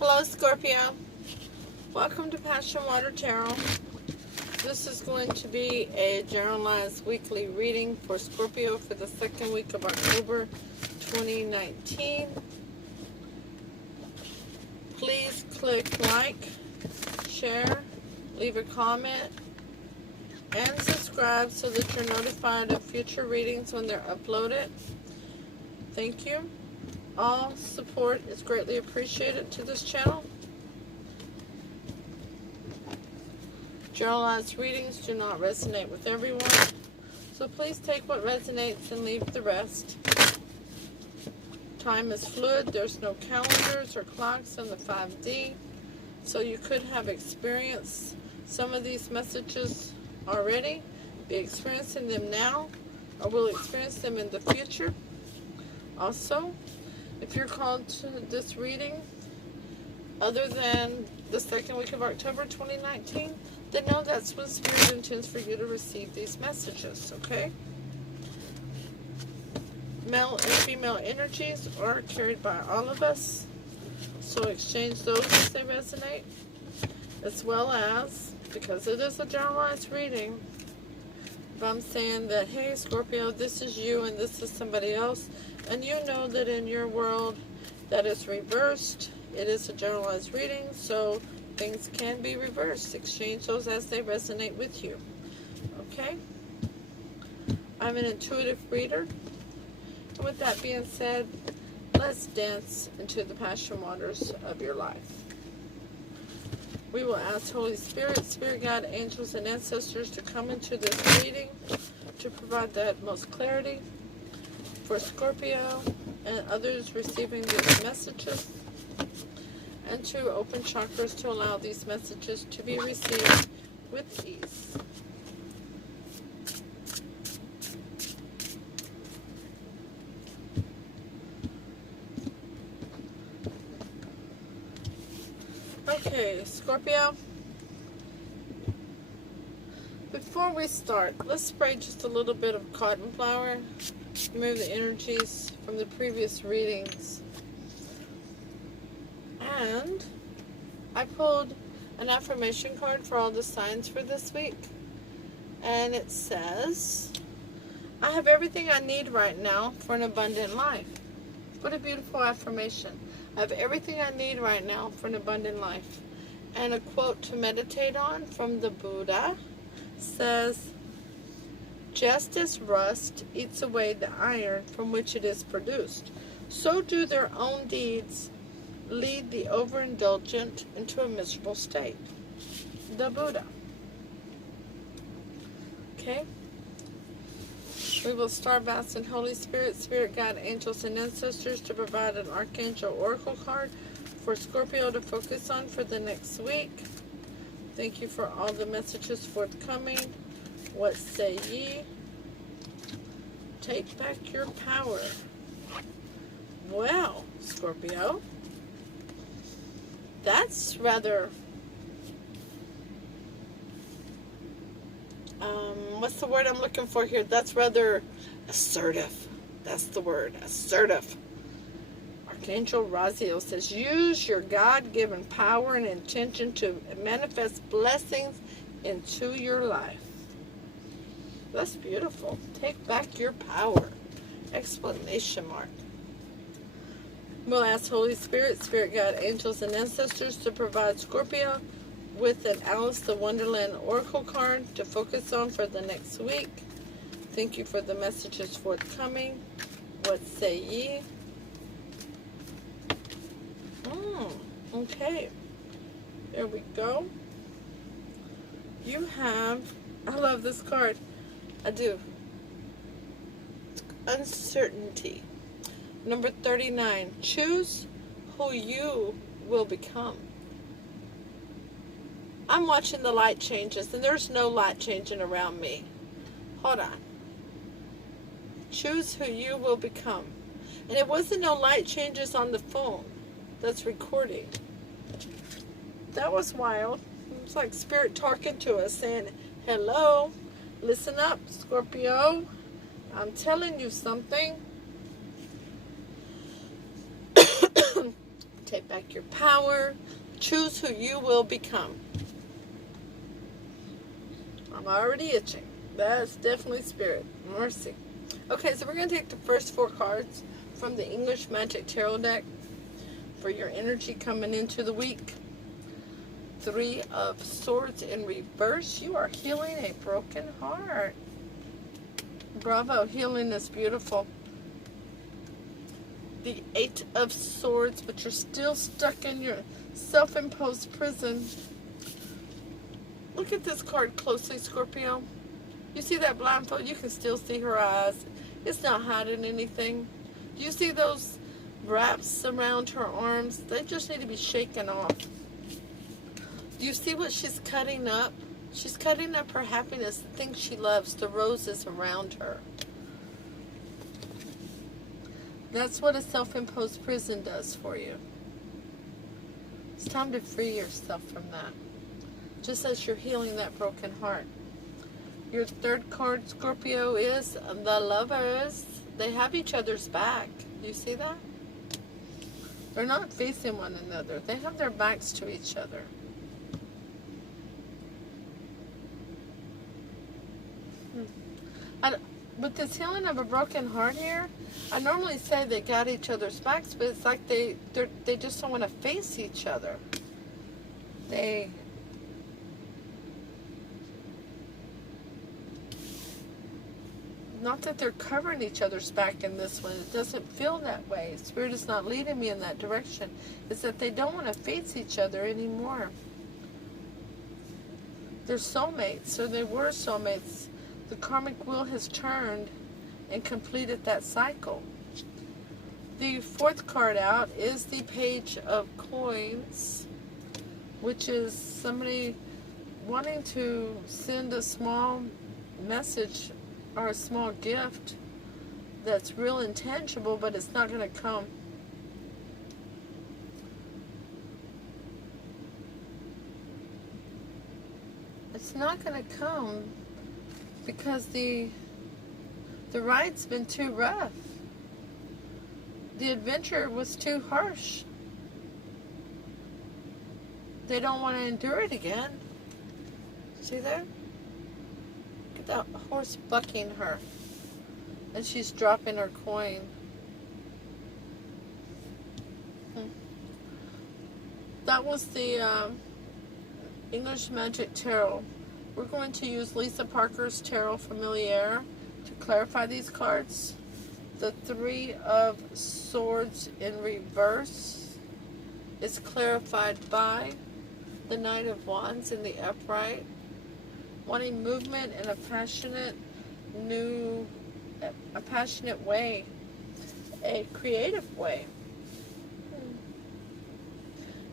Hello, Scorpio. Welcome to Passion Water Tarot. This is going to be a generalized weekly reading for Scorpio for the second week of October 2019. Please click like, share, leave a comment, and subscribe so that you're notified of future readings when they're uploaded. Thank you. All support is greatly appreciated to this channel. Generalized readings do not resonate with everyone, so please take what resonates and leave the rest. Time is fluid. There's no calendars or clocks in the 5D, so you could have experienced some of these messages already, be experiencing them now, or will experience them in the future. Also, if you're called to this reading other than the second week of October 2019, then know that's when Spirit intends for you to receive these messages, okay? Male and female energies are carried by all of us, so exchange those as they resonate, as well as, because it is a generalized reading, if I'm saying that, hey, Scorpio, this is you and this is somebody else, and you know that in your world that is reversed, it is a generalized reading, so things can be reversed. Exchange those as they resonate with you. Okay? I'm an intuitive reader. And with that being said, let's dance into the passion waters of your life. We will ask Holy Spirit, Spirit Guide, angels, and ancestors to come into this reading to provide the utmost clarity for Scorpio and others receiving these messages, and to open chakras to allow these messages to be received with ease. Okay, Scorpio, before we start, let's spray just a little bit of cotton flower, remove the energies from the previous readings. And I pulled an affirmation card for all the signs for this week. And it says, I have everything I need right now for an abundant life. What a beautiful affirmation. I have everything I need right now for an abundant life. And a quote to meditate on from the Buddha says, just as rust eats away the iron from which it is produced, so do their own deeds lead the overindulgent into a miserable state. The Buddha. Okay? We will start by asking Holy Spirit, Spirit Guide, angels, and ancestors to provide an Archangel Oracle card for Scorpio to focus on for the next week. Thank you for all the messages forthcoming. What say ye? Take back your power. Well, Scorpio, that's rather, what's the word I'm looking for here? That's rather assertive. That's the word, assertive. Archangel Raziel says, use your God-given power and intention to manifest blessings into your life. That's beautiful. Take back your power. Exclamation mark. We'll ask Holy Spirit, Spirit Guide, angels, and ancestors to provide Scorpio with an Alice the Wonderland Oracle card to focus on for the next week. Thank you for the messages forthcoming. What say ye? Okay. There we go. You have, I love this card. I do. Uncertainty. Number 39, choose who you will become. I'm watching the light changes, and there's no light changing around me. Hold on. Choose who you will become. And it wasn't no light changes on the phone that's recording. That was wild. It was like Spirit talking to us, saying, hello, listen up, Scorpio. I'm telling you something. Take back your power. Choose who you will become. I'm already itching. That's definitely spirit. Mercy. Okay, so we're going to take the first 4 cards from the English Magic Tarot deck for your energy coming into the week. 3 of Swords in reverse. You are healing a broken heart. Bravo. Healing is beautiful. The 8 of Swords, but you're still stuck in your self-imposed prison. Look at this card closely, Scorpio. You see that blindfold? You can still see her eyes. It's not hiding anything. Do you see those wraps around her arms? They just need to be shaken off. Do you see what she's cutting up? She's cutting up her happiness, the things she loves, the roses around her. That's what a self-imposed prison does for you. It's time to free yourself from that. Just as you're healing that broken heart. Your 3rd card, Scorpio, is the Lovers. They have each other's back. Do you see that? They're not facing one another. They have their backs to each other. With this healing of a broken heart here, I normally say they got each other's backs, but it's like they just don't want to face each other. Not that they're covering each other's back in this one. It doesn't feel that way. Spirit is not leading me in that direction. It's that they don't want to face each other anymore. They're soulmates, or they were soulmates. The karmic wheel has turned and completed that cycle. The 4th card out is the Page of Coins, which is somebody wanting to send a small message or a small gift that's real intangible, but it's not going to come. It's not going to come because the ride's been too rough. The adventure was too harsh. They don't want to endure it again. See there? Look at that horse bucking her. And she's dropping her coin. That was the English Magic Tarot. We're going to use Lisa Parker's Tarot Familiar to clarify these cards. The 3 of Swords in reverse is clarified by the Knight of Wands in the upright. Wanting movement in a passionate way, a creative way.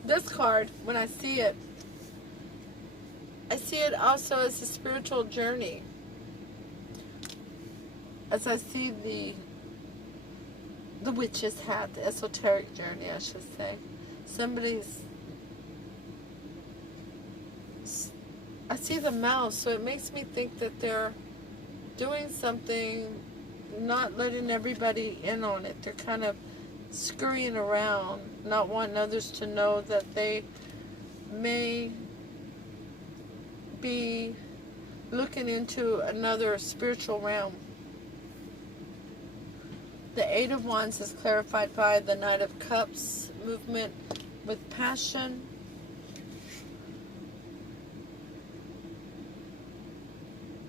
This card, when I see it also as a spiritual journey. As I see the witch's hat, the esoteric journey, I should say. I see the mouse, so it makes me think that they're doing something, not letting everybody in on it. They're kind of scurrying around, not wanting others to know that they may be looking into another spiritual realm. The 8 of Wands is clarified by the Knight of Cups, movement with passion.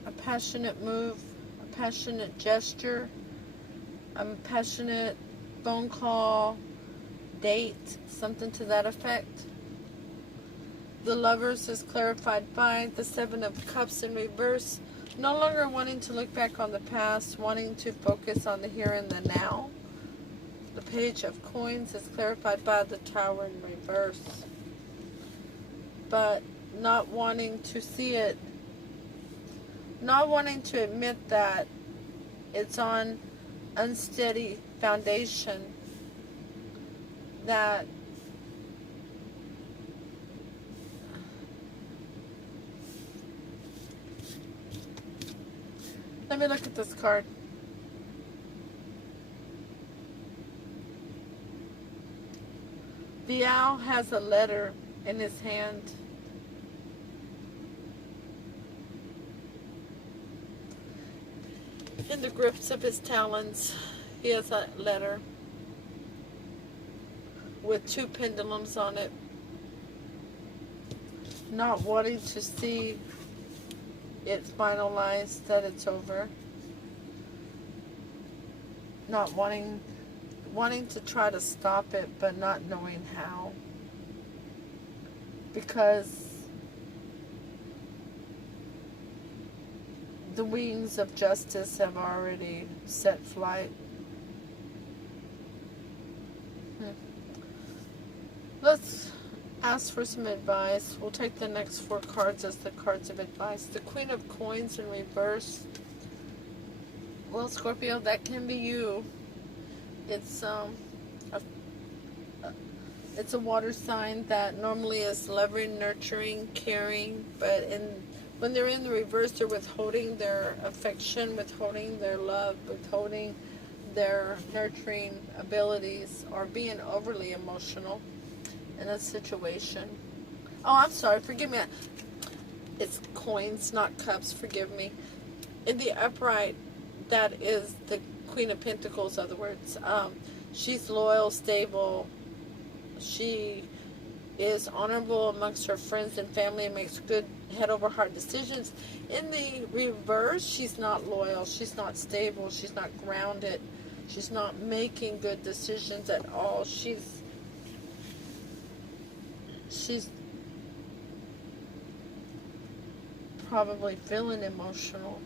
A passionate move, a passionate gesture, a passionate phone call, date, something to that effect. The Lovers is clarified by the 7 of Cups in reverse. No longer wanting to look back on the past, wanting to focus on the here and the now. The Page of Coins is clarified by the Tower in reverse. But not wanting to see it, not wanting to admit that it's on unsteady foundation, that let me look at this card. The owl has a letter in his hand. In the grips of his talons, he has a letter with two pendulums on it. Not wanting to see it finalized, that it's over. Not wanting to try to stop it, but not knowing how. Because the wings of justice have already set flight. Let's ask for some advice. We'll take the next 4 cards as the cards of advice. The Queen of Coins in reverse. Well, Scorpio, that can be you. It's a water sign that normally is loving, nurturing, caring, but when they're in the reverse, they're withholding their affection, withholding their love, withholding their nurturing abilities, or being overly emotional in a situation. Oh, I'm sorry, forgive me. It's coins, not cups, forgive me. In the upright, that is the Queen of Pentacles, in other words. She's loyal, stable. She is honorable amongst her friends and family and makes good head over heart decisions. In the reverse, she's not loyal. She's not stable. She's not grounded. She's not making good decisions at all. She's probably feeling emotional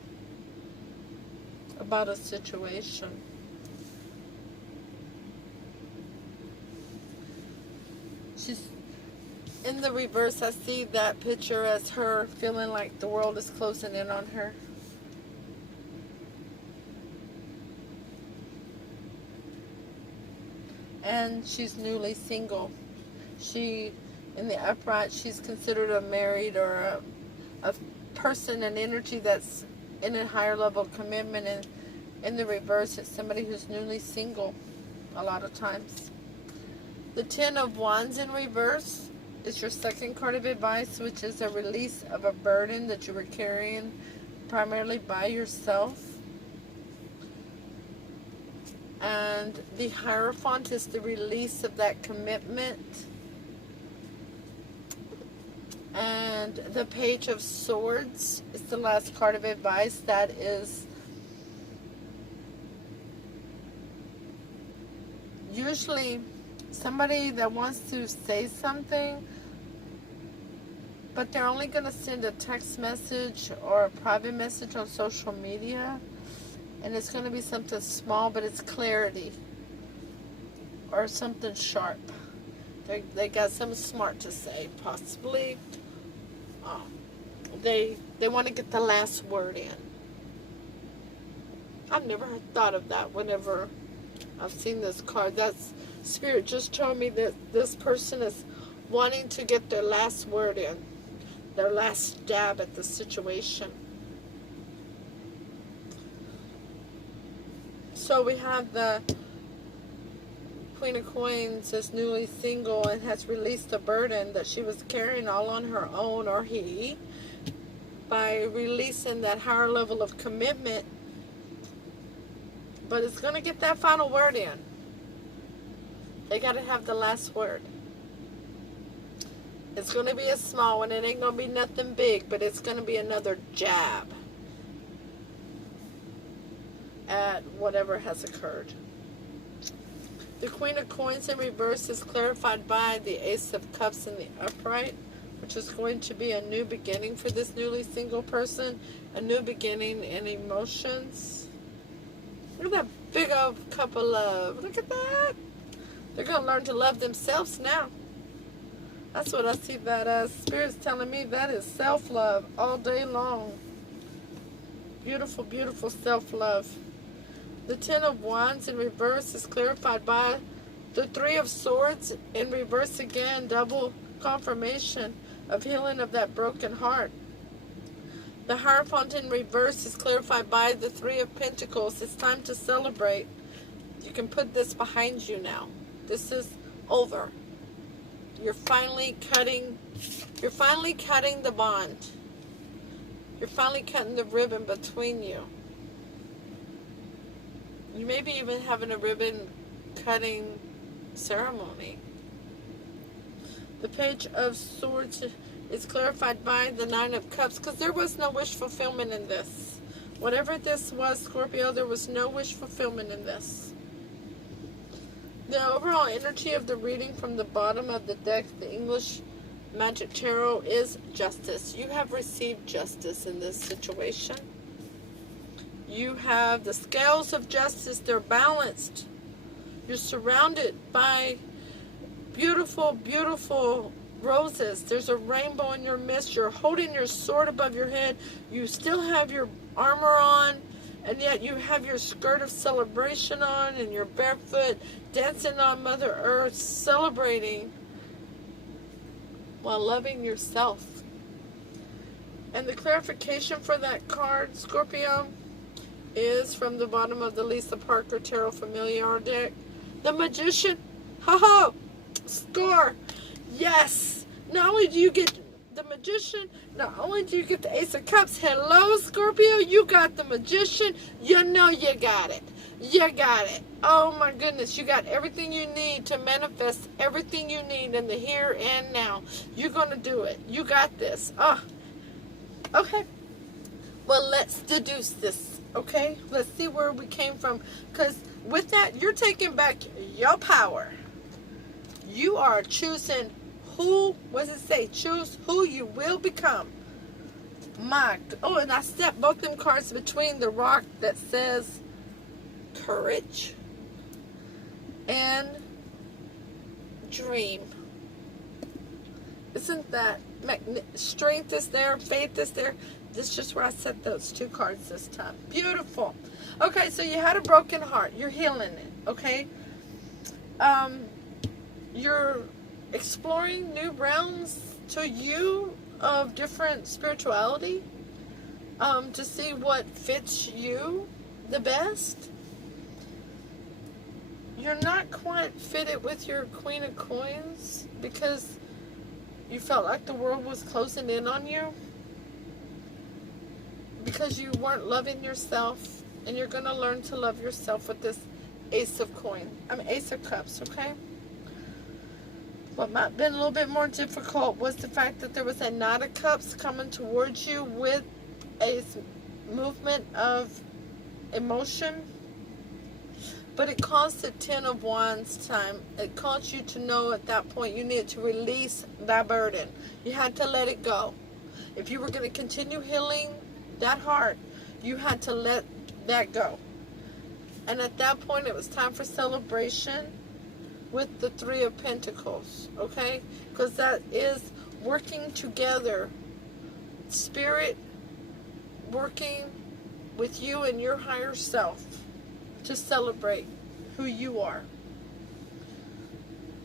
about a situation. She's in the reverse. I see that picture as her feeling like the world is closing in on her. And she's newly single. In the upright, she's considered a married or a person, an energy that's in a higher level of commitment. And in the reverse, it's somebody who's newly single a lot of times. The 10 of Wands in reverse is your second card of advice, which is a release of a burden that you were carrying primarily by yourself. And the Hierophant is the release of that commitment. And the Page of Swords is the last card of advice. That is usually somebody that wants to say something, but they're only going to send a text message or a private message on social media. And it's going to be something small, but it's clarity. Or something sharp. They got something smart to say, possibly. They want to get the last word in. I've never thought of that whenever I've seen this card. That's Spirit just told me that this person is wanting to get their last word in. Their last stab at the situation. So we have the Queen of Coins is newly single and has released a burden that she was carrying all on her own, or he, by releasing that higher level of commitment. But it's going to get that final word in. They got to have the last word. It's going to be a small one. It ain't going to be nothing big, but it's going to be another jab at whatever has occurred. The Queen of Coins in reverse is clarified by the Ace of Cups in the upright, which is going to be a new beginning for this newly single person, a new beginning in emotions. Look at that big old cup of love. Look at that. They're going to learn to love themselves now. That's what I see that as. Spirit's telling me that is self-love all day long. Beautiful, beautiful self-love. The 10 of Wands in reverse is clarified by the 3 of Swords in reverse again. Double confirmation of healing of that broken heart. The Hierophant in reverse is clarified by the 3 of Pentacles. It's time to celebrate. You can put this behind you now. This is over. you're finally cutting the bond. You're finally cutting the ribbon between you. You may be even having a ribbon cutting ceremony. The Page of Swords is clarified by the Nine of Cups, because there was no wish fulfillment in this. Whatever this was, Scorpio, there was no wish fulfillment in this. The overall energy of the reading from the bottom of the deck, the English Magic Tarot, is justice. You have received justice in this situation. You have the scales of justice. They're balanced. You're surrounded by beautiful, beautiful roses. There's a rainbow in your midst. You're holding your sword above your head. You still have your armor on, and yet you have your skirt of celebration on, and you're barefoot, dancing on Mother Earth, celebrating while loving yourself. And the clarification for that card, Scorpio, is from the bottom of the Lisa Parker Tarot Familiar deck. The Magician. Ho-ho! Score! Yes! Not only do you get the Magician, not only do you get the Ace of Cups. Hello, Scorpio. You got the Magician. You know you got it. You got it. Oh my goodness. You got everything you need to manifest everything you need in the here and now. You're going to do it. You got this. Oh. Okay. Well, let's deduce this. Okay? Let's see where we came from. Because with that, you're taking back your power. You are choosing who, what does it say? Choose who you will become. Oh, and I stepped both them cards between the rock that says courage and dream. Isn't that strength is there, faith is there? This is just where I set those two cards this time. Beautiful. Okay, so you had a broken heart. You're healing it, okay? You're exploring new realms to you of different spirituality, to see what fits you the best. You're not quite fitted with your Queen of Coins because you felt like the world was closing in on you, because you weren't loving yourself, and you're going to learn to love yourself with this Ace of Cups, okay? What might have been a little bit more difficult was the fact that there was a Knight of Cups coming towards you with a movement of emotion. But it caused the Ten of Wands time. It caused you to know at that point you needed to release that burden. You had to let it go. If you were going to continue healing that heart, you had to let that go. And at that point, it was time for celebration with the Three of Pentacles, okay? Because that is working together. Spirit working with you and your higher self to celebrate who you are.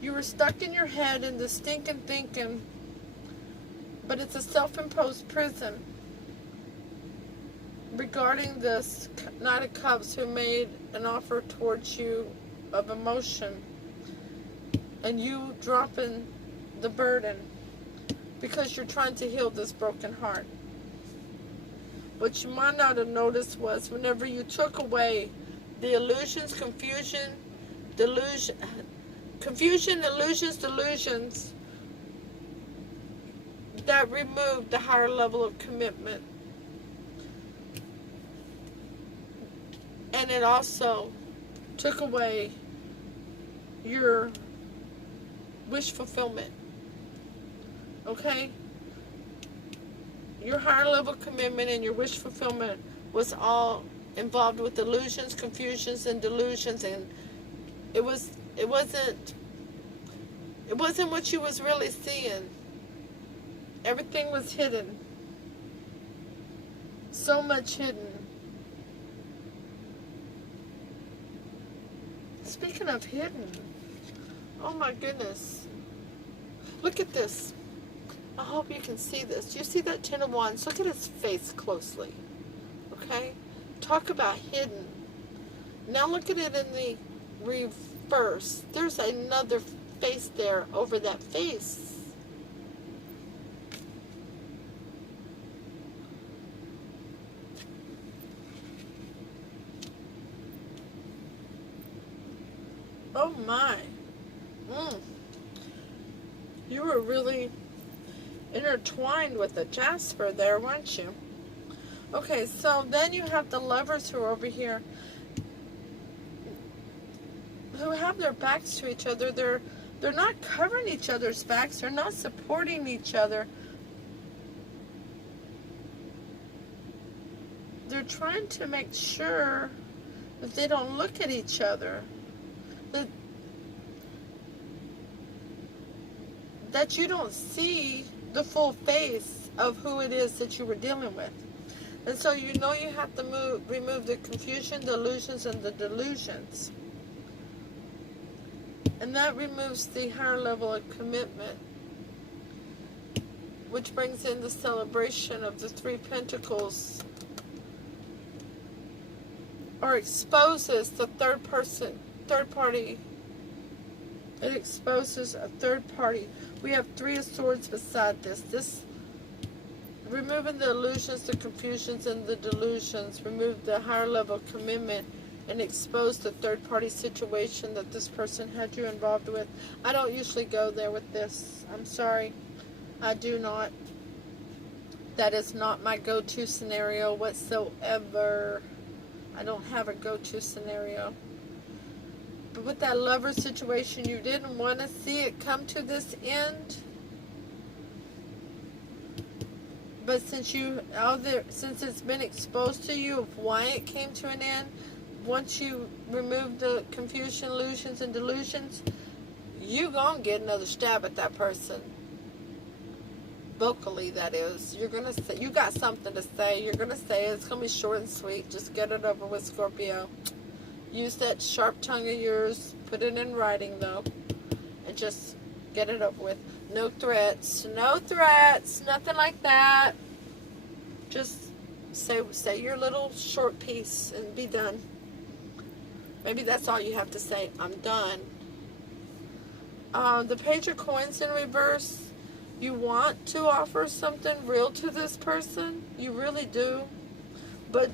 You were stuck in your head in the stinking thinking, but it's a self-imposed prison regarding this Knight of Cups who made an offer towards you of emotion, and you dropping the burden because you're trying to heal this broken heart. What you might not have noticed was whenever you took away the illusions, confusion, delusions, that removed the higher level of commitment. And it also took away your wish fulfillment. Okay? Your higher level commitment and your wish fulfillment was all involved with illusions, confusions, and delusions, and it wasn't what you was really seeing. Everything was hidden. So much hidden. Speaking of hidden, oh my goodness. Look at this. I hope you can see this. You see that Ten of Wands? Look at his face closely. Okay? Talk about hidden. Now look at it in the reverse. There's another face there over that face. Oh my. You were really intertwined with the Jasper there, weren't you? Okay, so then you have the lovers who are over here, who have their backs to each other. They're not covering each other's backs. They're not supporting each other. They're trying to make sure that they don't look at each other. That you don't see the full face of who it is that you were dealing with. And so you know you have to remove the confusion, the illusions, and the delusions. And that removes the higher level of commitment, which brings in the celebration of the Three Pentacles, or exposes the third party. It exposes a third party. We have Three of Swords beside this. Removing the illusions, the confusions, and the delusions. Remove the higher level commitment and expose the third party situation that this person had you involved with. I don't usually go there with this. I'm sorry. I do not. That is not my go-to scenario whatsoever. I don't have a go-to scenario. But with that lover situation, you didn't want to see it come to this end. But since it's been exposed to you of why it came to an end, once you remove the confusion, illusions, and delusions, you gonna get another stab at that person. Vocally, that is. You're gonna say, you got something to say. You're gonna say it. It's gonna be short and sweet. Just get it over with, Scorpio. Use that sharp tongue of yours. Put it in writing, though. And just get it over with. No threats. No threats. Nothing like that. Just say your little short piece and be done. Maybe that's all you have to say. I'm done. The Page of Coins in reverse. You want to offer something real to this person. You really do. But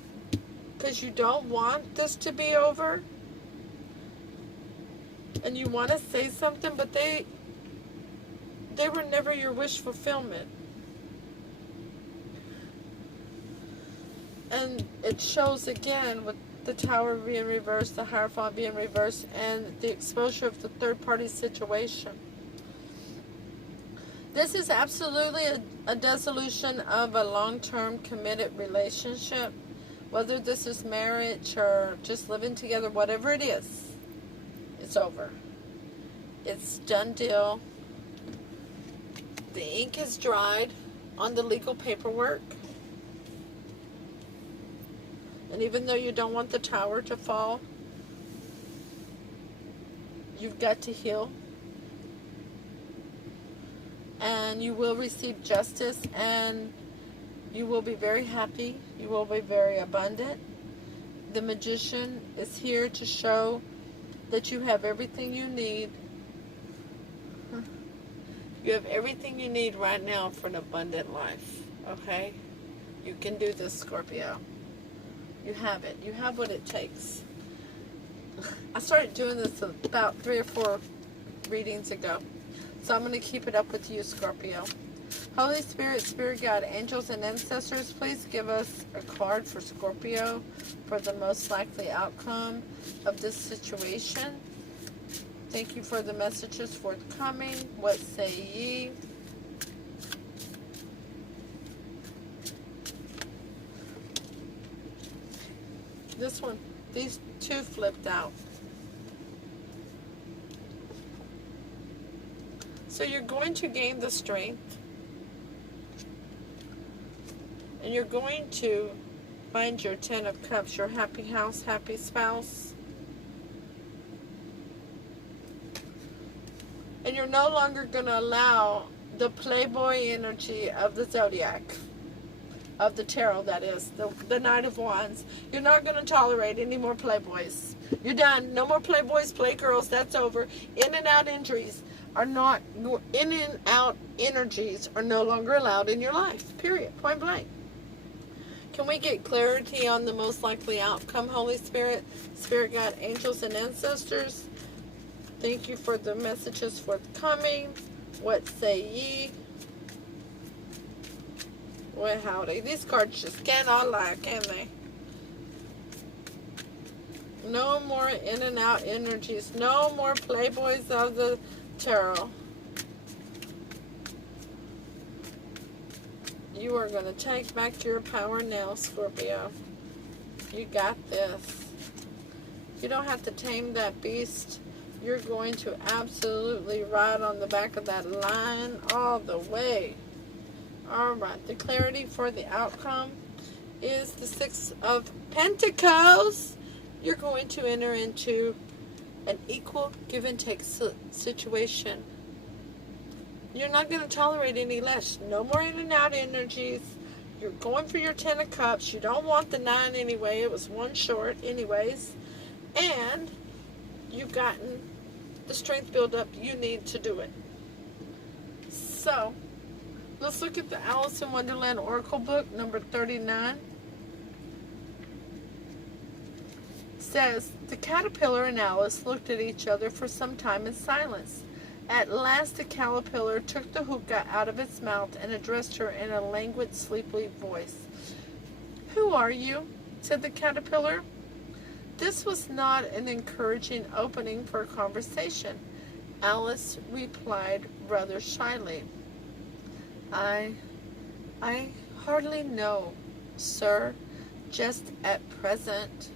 because you don't want this to be over. And you want to say something, but they were never your wish fulfillment. And it shows again with the Tower being reversed, the Hierophant being reversed, and the exposure of the third party situation. This is absolutely a dissolution of a long-term committed relationship. Whether this is marriage or just living together, whatever it is, it's over. It's done deal. The ink is dried on the legal paperwork. And even though you don't want the tower to fall, you've got to heal. And you will receive justice, and you will be very happy. You will be very abundant. The Magician is here to show that you have everything you need. You have everything you need right now for an abundant life. Okay? You can do this, Scorpio. You have it. You have what it takes. I started doing this about 3 or 4 readings ago. So I'm going to keep it up with you, Scorpio. Holy Spirit, Spirit Guide, Angels, and Ancestors, please give us a card for Scorpio for the most likely outcome of this situation. Thank you for the messages forthcoming. What say ye? This one, these two flipped out. So you're going to gain the strength, and you're going to find your 10 of Cups, your happy house, happy spouse. And you're no longer going to allow the playboy energy of the zodiac, of the tarot, that is, the Knight of Wands. You're not going to tolerate any more playboys. You're done. No more playboys, playgirls. That's over. In and out injuries are not, in and out energies are no longer allowed in your life. Period. Point blank. Can we get clarity on the most likely outcome, Holy Spirit, Spirit God, angels, and ancestors? Thank you for the messages forthcoming. What say ye? Well, howdy. These cards just cannot lie, can they? No more in and out energies. No more playboys of the tarot. You are going to take back your power now, Scorpio. You got this. You don't have to tame that beast. You're going to absolutely ride on the back of that lion all the way. Alright, the clarity for the outcome is the Six of Pentacles. You're going to enter into an equal give and take situation. You're not going to tolerate any less. No more in and out energies. You're going for your 10 of Cups. You don't want the 9 anyway. It was one short anyways. And you've gotten the strength buildup you need to do it. So, let's look at the Alice in Wonderland Oracle book, number 39. It says, the caterpillar and Alice looked at each other for some time in silence. At last the caterpillar took the hookah out of its mouth and addressed her in a languid, sleepy voice. Who are you? Said the caterpillar. This was not an encouraging opening for a conversation. Alice replied rather shyly. I hardly know, sir, just at present.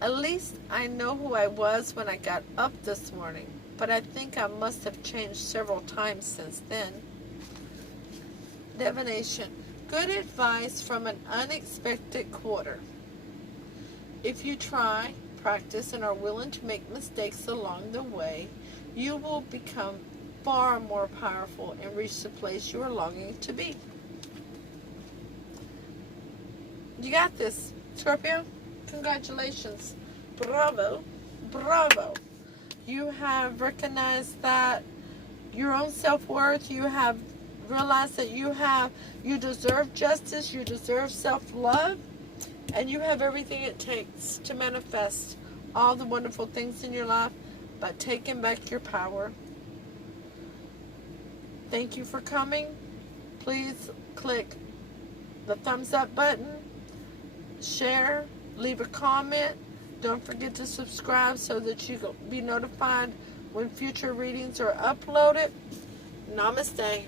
At least I know who I was when I got up this morning, but I think I must have changed several times since then. Divination. Good advice from an unexpected quarter. If you try, practice, and are willing to make mistakes along the way, you will become far more powerful and reach the place you are longing to be. You got this, Scorpio. Congratulations. Bravo. Bravo. You have recognized that your own self-worth. You have realized that you deserve justice. You deserve self-love. And you have everything it takes to manifest all the wonderful things in your life by taking back your power. Thank you for coming. Please click the thumbs up button, share, leave a comment. Don't forget to subscribe so that you can be notified when future readings are uploaded. Namaste.